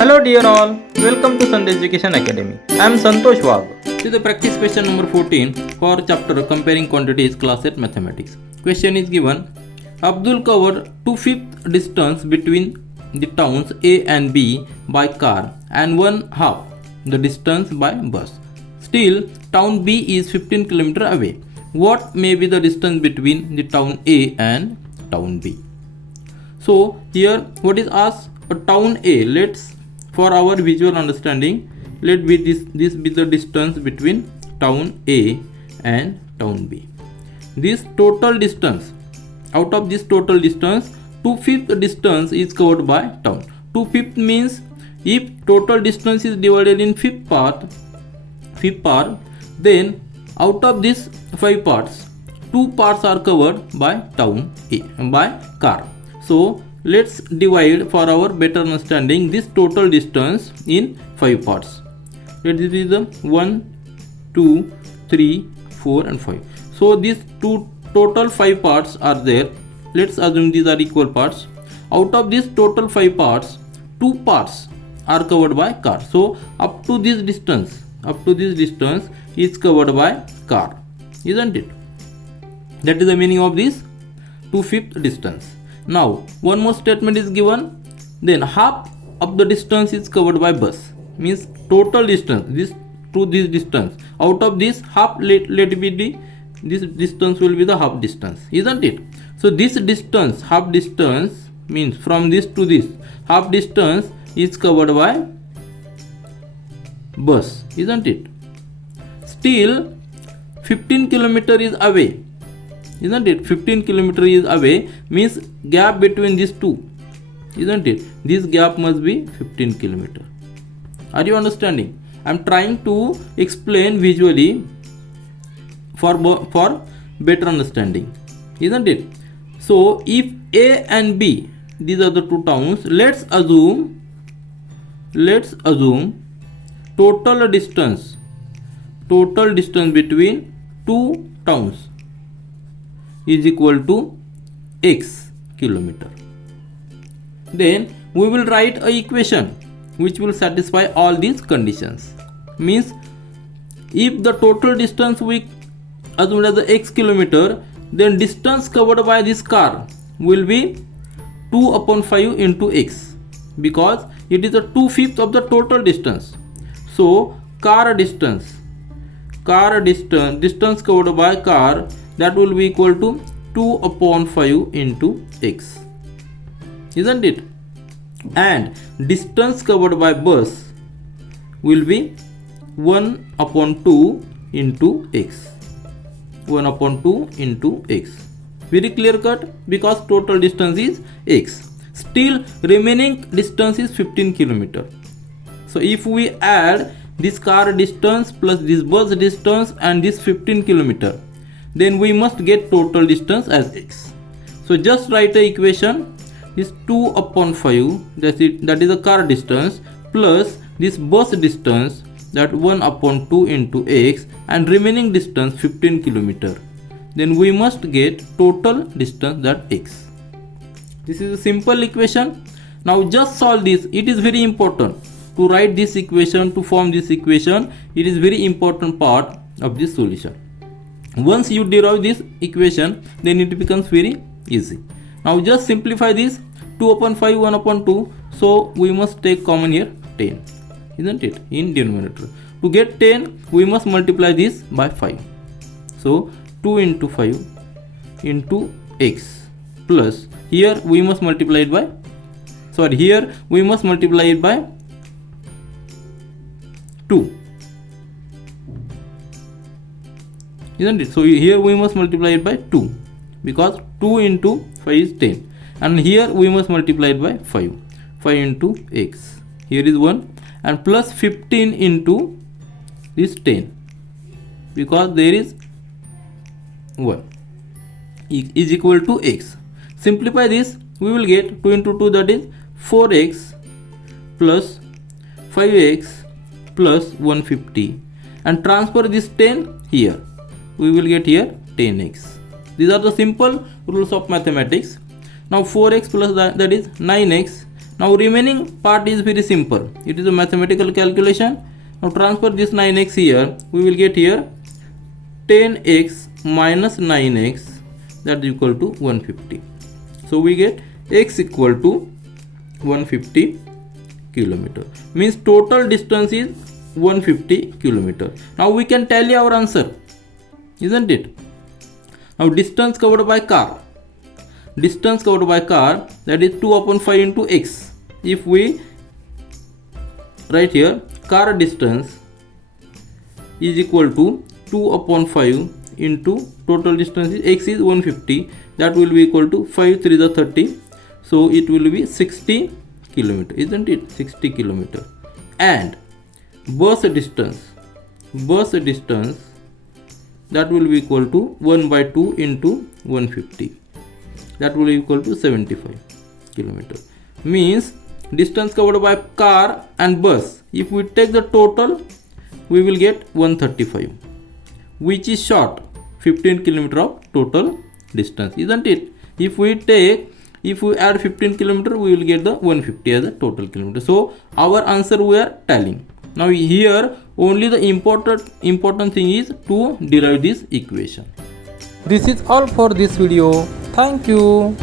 Hello dear all, welcome to Sandhya Education Academy. I am Santosh Wag. This is the practice question number 14 for chapter comparing quantities class at mathematics. Question is given: Abdul covered 2/5 distance between the towns A and B by car and 1/2 the distance by bus. Still, town B is 15 km away. What may be the distance between the town A and town B? So here what is asked? A town A. Let's, for our visual understanding, let be this be the distance between town A and town B. This total distance, out of this total distance, 2/5 distance is covered by town. 2/5 means if total distance is divided in fifth part, then out of these 5 parts, 2 parts are covered by town A, by car. So let's divide for our better understanding this total distance in 5 parts. Let this be the 1, 2, 3, 4 and 5. So these two total 5 parts are there. Let's assume these are equal parts. Out of this total 5 parts, 2 parts are covered by car. So up to this distance is covered by car, isn't it? That is the meaning of this 2/5 distance. Now one more statement is given, then half of the distance is covered by bus, means total distance, this distance, out of this half, let it be this distance will be the half distance, isn't it? So this distance, half distance, means from this to this, half distance is covered by bus, isn't it? Still 15 km is away, isn't it? 15 km is away means gap between these two, isn't it? This gap must be 15 km. Are you understanding? I am trying to explain visually for better understanding, isn't it? So if A and B, these are the two towns, let's assume total distance between two towns is equal to x kilometer. Then we will write a equation which will satisfy all these conditions. Means if the total distance we assume as the x kilometer, then distance covered by this car will be 2/5 into x, because it is a 2/5 of the total distance. So car distance covered by car, that will be equal to 2/5 into x, isn't it? And distance covered by bus will be 1/2 into x. 1/2 into x. Very clear cut, because total distance is x. Still remaining distance is 15 km. So if we add this car distance plus this bus distance and this 15 km, then we must get total distance as x. So just write a equation, this 2/5, that is the car distance, plus this bus distance, that 1/2 into x, and remaining distance 15 km. Then we must get total distance, that x. This is a simple equation. Now just solve this. It is very important to write this equation, to form this equation. It is very important part of this solution. Once you derive this equation, then it becomes very easy. Now just simplify this. 2/5, 1/2. So we must take common here 10, isn't it, in denominator. To get 10, we must multiply this by 5. So 2 into 5 into x, plus here we must multiply it by, here we must multiply it by 2, isn't it? So here we must multiply it by 2, because 2 into 5 is 10, and here we must multiply it by 5. 5 into x, here is 1, and plus 15 into this 10, because there is 1, is equal to x. Simplify this, we will get 2 into 2, that is 4x plus 5x plus 150, and transfer this 10 here, we will get here 10x. These are the simple rules of mathematics. Now 4x plus that is 9x. Now remaining part is very simple. It is a mathematical calculation. Now transfer this 9x here. We will get here 10x minus 9x, that is equal to 150. So we get x equal to 150 kilometer. Means total distance is 150 kilometer. Now we can tally our answer, isn't it? Now distance covered by car. Distance covered by car, that is 2 upon 5 into x. If we write here, car distance is equal to 2 upon 5 into total distance is x is 150, that will be equal to 5 3 the 30. So it will be 60 kilometer, isn't it? 60 kilometer. And bus distance, that will be equal to 1 by 2 into 150, that will be equal to 75 kilometer. Means distance covered by car and bus, if we take the total, we will get 135, which is short 15 kilometer of total distance, isn't it? If we add 15 kilometer, we will get the 150 as a total kilometer. So our answer we are tallying. Now here only the important thing is to derive this equation. This is all for this video. Thank you.